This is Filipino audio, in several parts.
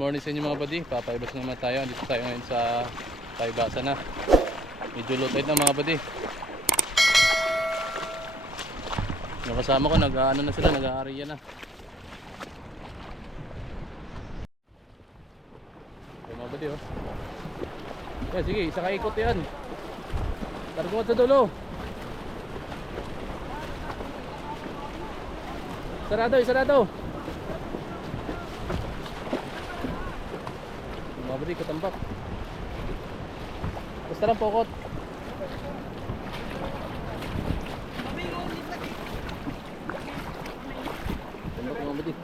Morning sa inyo mga buddy, papaibas naman tayo. Dito tayo ngayon sa Paibasa na. Medyo low tide na mga buddy. Yung kasama ko nag-ano na sila, nag-aariya na. Okay mga buddy oh. Yan sige, isa ka ikot yan. Targo mo sa dulo. Sarado, sarado. Mga buddy, katambak. Basta lang pokot. Tambak mga buddy.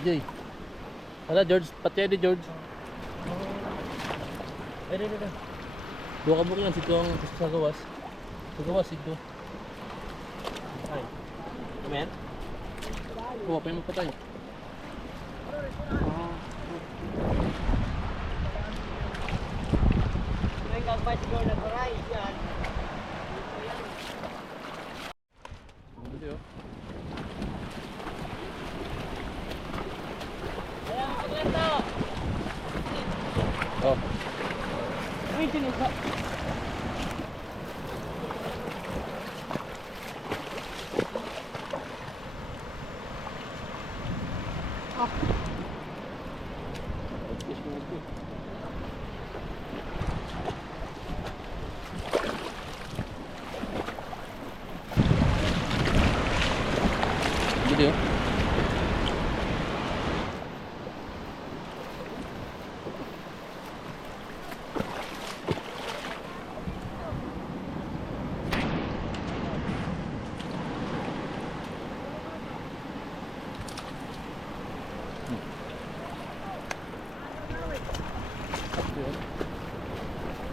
Jay. Hala George, pati di George. Ay, ay. Dua ka mo lang sito ang sa gawas. Sa gawas sito. Ay. Amen. Kuha pa yung magpatay. May kagbay siguro na paray yan. Hindi oh. Ayan, paglanto! Oh. Uy, sinuka. Video.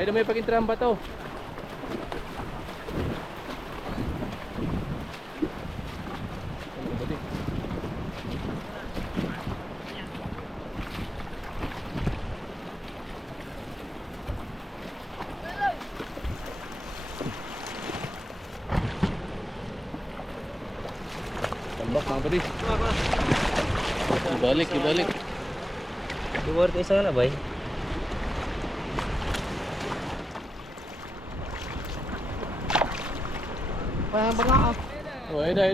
Ay, na may pag-intrahan ba to? Tambak mga buddy. Ibalik, ibalik. Duwar kayo sana ba? Parang ba nga ako? Oh, ida.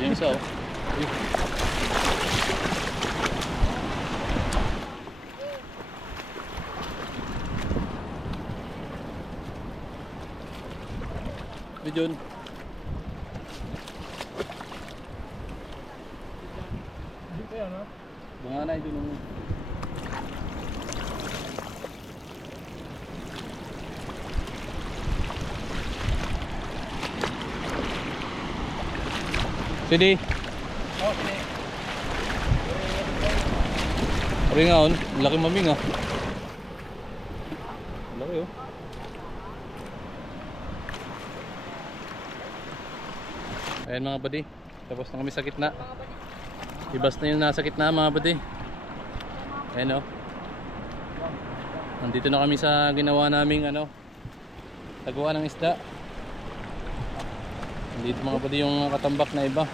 Yung isa oh. Bidyon. Dito yan, no? Mga na ito nung Sini. Oh, sige. Ringaon, laki maming ah. Laki oh. Ayan mga buddy, tapos na kami sa gitna. Ibas na yung nasa gitna mga buddy. Ayan oh. Nandito na kami sa ginawa naming ano, taguan ng isda. Nandito mga buddy yung katambak na iba.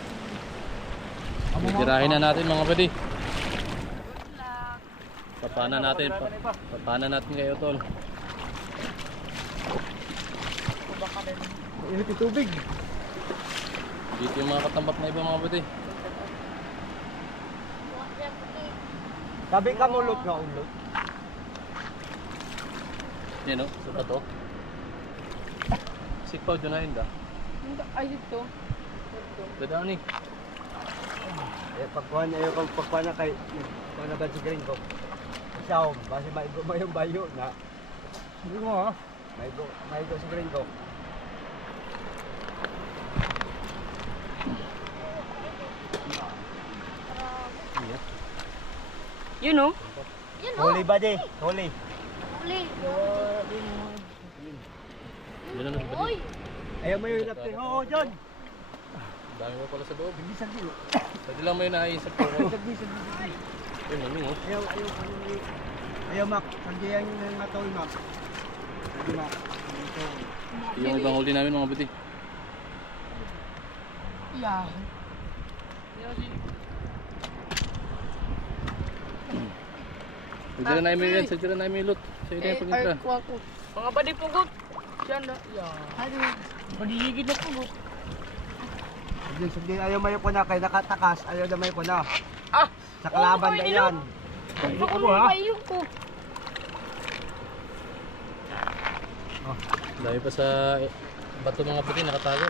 Tirahin na natin mga buddy. Papana natin kayo tol. Init yung tubig. Dito yung mga katambak na iba mga buddy. Sabi ka mulot nga ulot. Yan o, sa bato. Sikpaw dyan na yun da. Ay, dito. Ganda ni. Pagkuhan na kay kung naban si Gringo. Siyaw, basi maigo ba yung bayo na. Hindi mo ha? Maigo si Gringo. Yun oh. Yun Huli ba di? Huli. Uli. Yun na buddy. Uy. Ayaw mo yung ilap ko. Oo, John. Dami mo pala sa loob. Hindi sagdi. Pwede lang may naisip ko. Sagdi, sagdi, sagdi. Yun, ano mo? Ayaw, Mac. Sagdi yan yung natoy, Mac. Sagdi, Mac. Ito. Yung ibang huli namin mga buddy. Yeah. Pwede na namin yan. Pwede na namin loot. Sa'yo na yung pag-intra. Mga badi pugot. Siya na. Yeah. Ano? Badihigid na pugot. Sagdi, sagdi. Ayaw mayo ko na. Kaya nakatakas. Ayaw na mayo ko na. Ah! Sa kalaban Oo, na pwede yan. Baka mo kayo ko. Dahil pa sa bato mga buddy nakatago.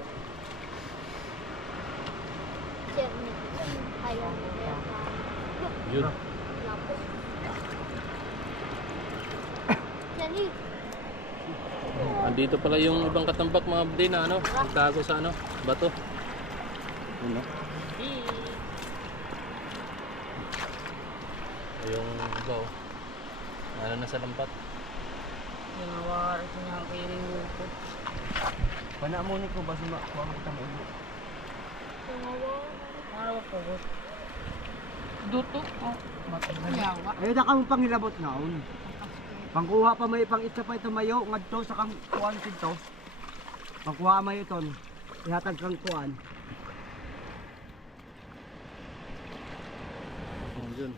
Ayaw. Yun. Dali. Andito pala yung ibang katambak mga buddy na ano. Nagtago sa ano. Bato. Yun no? Yung iba oh. Ano na sa lampat. Yung awar. Ito nga kayo rin ko. Panamunin ko ba si Mac? Kuha kita mo ulo. Yung awar. Para pugot. Duto. Oh. Yawa. Ayaw na kang panghilabot na. Pangkuha pa may pang isa pa ito mayo. Ngadto sa kang kuhan dito. Pangkuha mayo ito. Ihatag kang kuhan. Yun.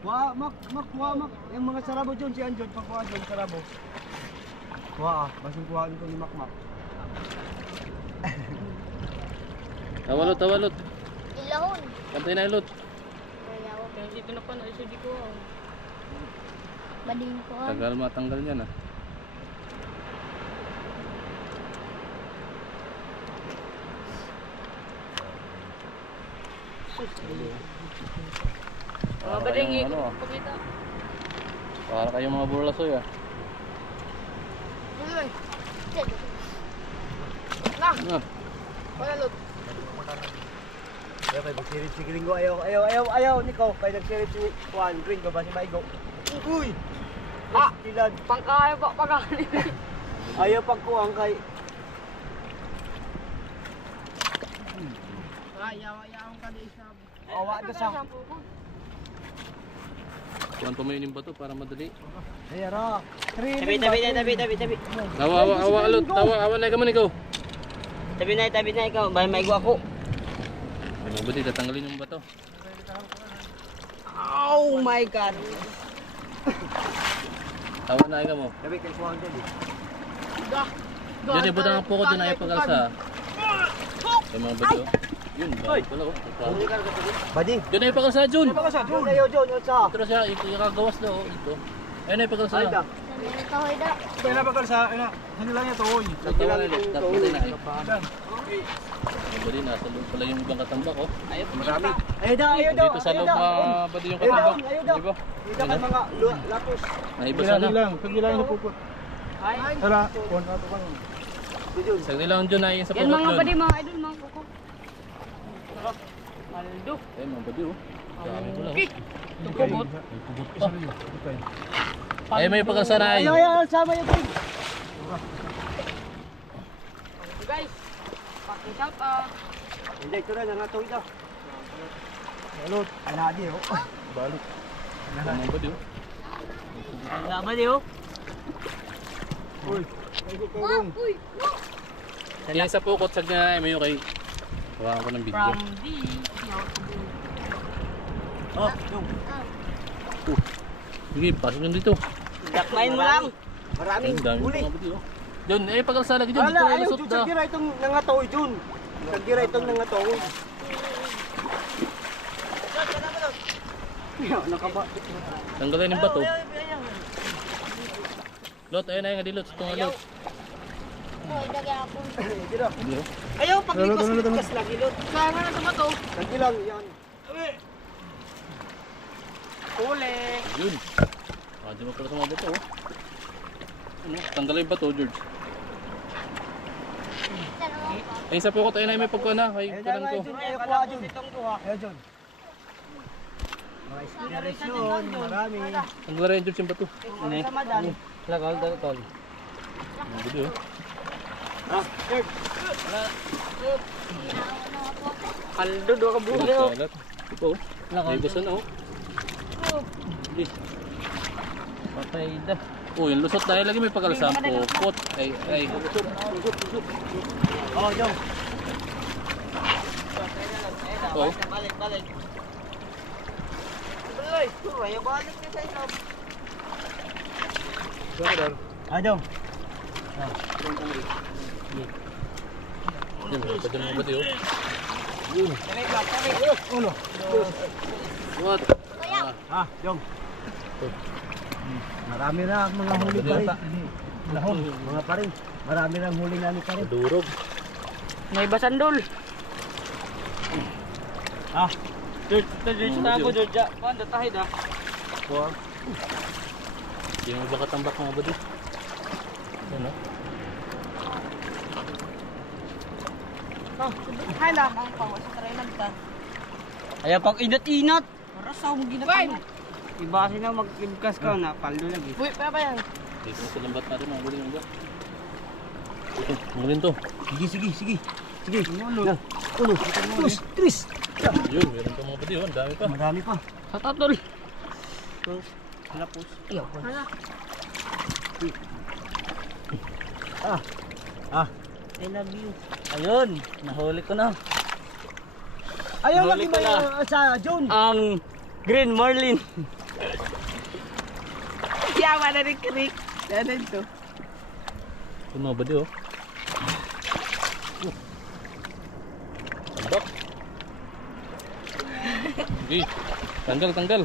Kuha, Mac. Kuha, Mac. Yung mga sarabo dyan. Si Anjon. Pangkuha dyan. Sarabo. Kuha ah. Basing kuha nito ni Mac. Tawalot, tawalot. Ilahon. Kantay na ilot. Ayaw. Kaya dito na pa na isa di ko. Bading ko. Tagal matanggal niyan ah. Mga bading kayong iko. ano, Pakita. para kayong mga burlasoy ah. Uy. Ah, Wala lot. Ayaw kay magsirit si Gringo. Ayaw. Niko. Kaya nagsirit si Juan. Gringo ba si Maigo? Uy! Ah! Ilan? Pangkaya pa pagkali. Ayaw pagkuhang kay... Ayaw ka di isa. Awa na sa... kuhan pa mo yun yung bato para madali. Ayan ra. Tabi. Awa, alot. Awa na ikaw man ikaw. Tabi na ikaw. Bahay maigo ako. Ay mga buddy, tatanggalin yung bato. Oh my God. Awa na ikaw mo. Sabi kay kuhang dyan eh. Diyan eh, budang po ko dyan ay pagalsa. Ay mga buddy oh. Yun, bago pala oh. Badi. Diyan ay pagalsa, Jun. Jun. Ayaw, Jun. Yun sa... Ito na siya, ikagawas daw oh. Ito. Ayun ay pagalsa. Ay da. Sanay kahoy da. Kaya na bagal sa... Ano lang ito, oy. Natawa na ulit. Dapat na ay. Mga buddy, nasa loob pala yung ibang katambak oh. Marami. Ayaw da. Dito sa loob mga buddy yung katambak. Ayaw daw. Di ba? Ito kan mga lapos. Naiba sana. Pag lang sa pupot. Tara. Kuhan ka pa. Jun. Sagli lang dyan ay sa Yan pukot mga dyan. badi mga idol mga kuko. Aldo. Ay mga buddy oh. Dami pala oh. Tukubot. May kubot pa. Ay may pagalsa na ay. Ayaw, sama yung Gringo. Guys. Paki-shout out. Hindi, ito na. Nangatoy daw. Balot. Anadi oh. Balot. Mga buddy oh. Laban niyo. Uy. Uy. Yan sa pukot, sagli na ay may kay. Hawakan ko ng video. From the Oh, yung. Sige, pasok yun dito. Dakmain mo lang. Maraming Ang dami huli. mga buddy oh. Diyan, ay pagalsa lagi dyan. Dito Wala, na ayaw, lusot Jun. da. Sagira itong nangatoy, Jun. Sagira itong nangatoy. Nakaba. Tanggalin yung bato. Lot, ayun na yung adilot. Ito nga lot. Uy, lagyan ako. Dito. Hindi oh. Ayaw, paglipas lang ilot. Kaya nga na tumato. Lagi lang yan. Uli. Yun. Ah, di mo pala sa mga bato oh. Ano? Tanggalin yung bato, George. Ay, sa pukot, ayun na yung may pagkuha na. Kay Ayun na kulang nga, ko. Jun. Ayaw kuha, Jun. Ayaw, Jun. Mga spears yun, marami. Ang laro yung George yung bato. Ano eh? Lakal, tol. Ang gudi oh. Kaldo, doon ka buhuli. Kalat. Ito oh. May gusto na oh. Hindi. Patay da. Oh, yung lusot dahil lagi may pagkalasang pupot. Ay. Oh, Jong. Oh. Balik. Balik. Turay, balik na sa ilaw. Ah, Jong. Yan, pwede mga bati oh. Ulo. What? Ah, Jong. Marami na ang mga huli pa rin. Lahon, mga pa rin. Marami na ang huli namin pa rin. Durog. May basandol. Ah, George na ako, George. Paano tayo da? Wow. Yung mga bakatambak mga bati. Ano? Hay lang ang pawas sa trailer ka. Ayaw pag inat-inat. Rasaw mo ginagawa. Iba kasi na mag-ibkas ka na, palo lagi. Uy, pa yan. Dito sa lambat natin mga bati mga. Ito, mga to. sige. Ulo. Tris. Yun, meron pa mga bati oh. Ang dami pa. Marami pa. Sa tatol. Halapos. Iyo. Hala. I love you. Ayun, nahuli ko na. Ayaw Huli lagi ko may na. sa June. Ang Green Marlin. Yawa na rin krik. Yan ito. Ito mga bati oh. Tambak. Okay. Tanggal.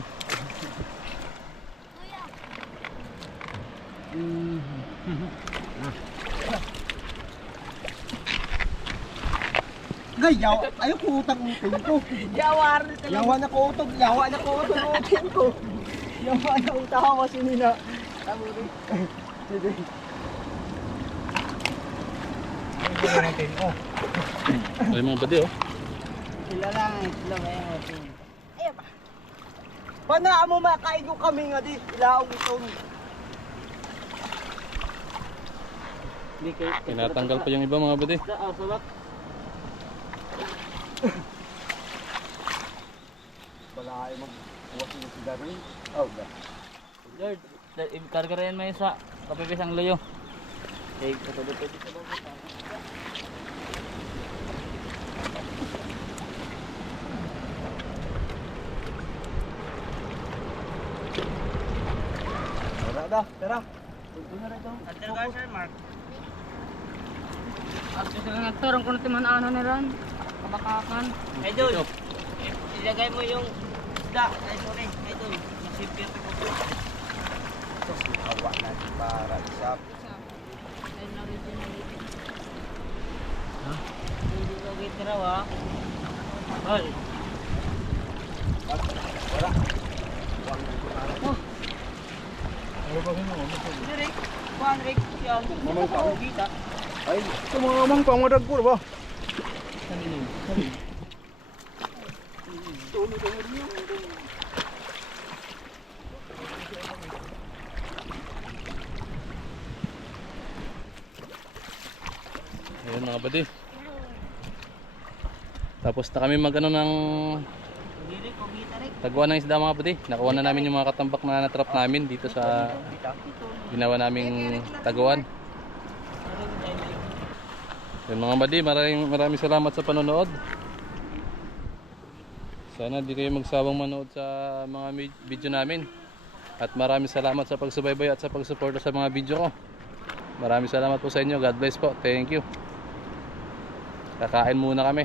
Gayaw, ayaw ko utang ko. Yawar. Yawa na ko utog ko. Yawa na utang mo sinina. Ay mga bati oh. Sila lang, sila ngayon. Pana mo makaigo kami nga di. Ilaong ito. Hindi kayo. Tinatanggal pa yung iba mga bati. Sabak. Wala ay magbuwas ng sigarin. Oh, Lord, karga rin mo yung sa kapipisang layo. Okay, katulad ko dito ba? Tara. Antar ka, Sir Mark. At sila nga torong kung natin ano na rin. Kabakakan. Idol, ilagay mo yung isda. Ay, sorry, idol. Masipir ko po. Awa na para isa. Hindi ko gitiraw ha. Hol. Wala. Rick, Juan Rick, yan. Mamang pa. Kita. Ay, ito mga amang pangadag ko ba? Ayan mga bati. Tapos na kami magano ng Hindi ko kita Rick. tagwan ng isda mga bati. Nakuha na namin yung mga katambak na natrap namin dito sa ginawa naming taguan. Yan mga bati, maraming salamat sa panonood. Sana di kayo magsawang manood sa mga video namin. At maraming salamat sa pagsubaybay at sa pagsuporta sa mga video ko. Maraming salamat po sa inyo. God bless po. Thank you. Kakain muna kami.